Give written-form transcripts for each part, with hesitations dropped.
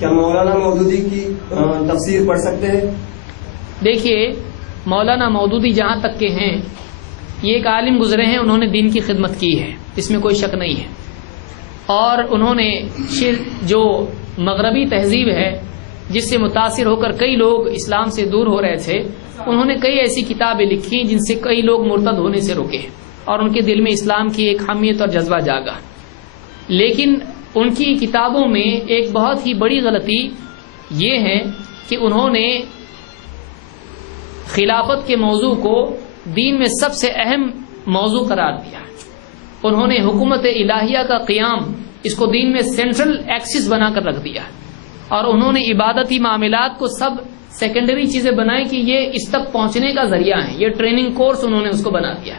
کیا مولانا مودودی کی تفسیر پڑھ سکتے ہیں؟ دیکھیے، مولانا مودودی جہاں تک کے ہیں، یہ ایک عالم گزرے ہیں، انہوں نے دین کی خدمت کی ہے، اس میں کوئی شک نہیں ہے، اور انہوں نے جو مغربی تہذیب ہے جس سے متاثر ہو کر کئی لوگ اسلام سے دور ہو رہے تھے، انہوں نے کئی ایسی کتابیں لکھی جن سے کئی لوگ مرتد ہونے سے روکے اور ان کے دل میں اسلام کی ایک حمیت اور جذبہ جاگا۔ لیکن ان کی کتابوں میں ایک بہت ہی بڑی غلطی یہ ہے کہ انہوں نے خلافت کے موضوع کو دین میں سب سے اہم موضوع قرار دیا۔ انہوں نے حکومت الہیہ کا قیام اس کو دین میں سینٹرل ایکسس بنا کر رکھ دیا، اور انہوں نے عبادتی معاملات کو سب سیکنڈری چیزیں بنائی کہ یہ اس تک پہنچنے کا ذریعہ ہیں، یہ ٹریننگ کورس انہوں نے اس کو بنا دیا۔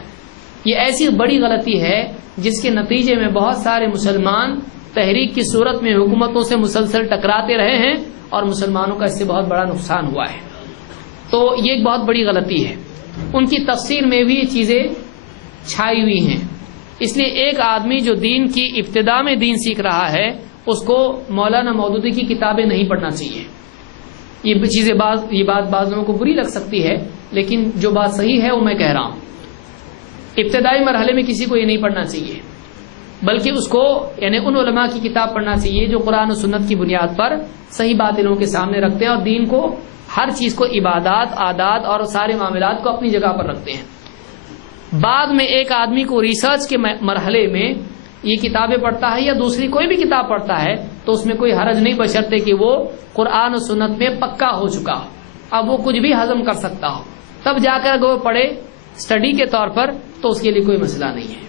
یہ ایسی بڑی غلطی ہے جس کے نتیجے میں بہت سارے مسلمان تحریک کی صورت میں حکومتوں سے مسلسل ٹکراتے رہے ہیں اور مسلمانوں کا اس سے بہت بڑا نقصان ہوا ہے۔ تو یہ ایک بہت بڑی غلطی ہے۔ ان کی تفسیر میں بھی یہ چیزیں چھائی ہوئی ہیں، اس لیے ایک آدمی جو دین کی ابتدا میں دین سیکھ رہا ہے اس کو مولانا مودودی کی کتابیں نہیں پڑھنا چاہیے۔ یہ بات بعض لوگوں کو بری لگ سکتی ہے، لیکن جو بات صحیح ہے وہ میں کہہ رہا ہوں۔ ابتدائی مرحلے میں کسی کو یہ نہیں پڑھنا چاہیے، بلکہ اس کو یعنی ان علماء کی کتاب پڑھنا چاہیے جو قرآن و سنت کی بنیاد پر صحیح باتیں لوگوں کے سامنے رکھتے ہیں اور دین کو، ہر چیز کو، عبادات، عادات اور سارے معاملات کو اپنی جگہ پر رکھتے ہیں۔ بعد میں ایک آدمی کو ریسرچ کے مرحلے میں یہ کتابیں پڑھتا ہے یا دوسری کوئی بھی کتاب پڑھتا ہے تو اس میں کوئی حرج نہیں، بشرطے کہ وہ قرآن و سنت میں پکا ہو چکا ہو، اب وہ کچھ بھی ہضم کر سکتا ہو، تب جا کر اگر وہ پڑھے اسٹڈی کے طور پر تو اس کے لیے کوئی مسئلہ نہیں ہے۔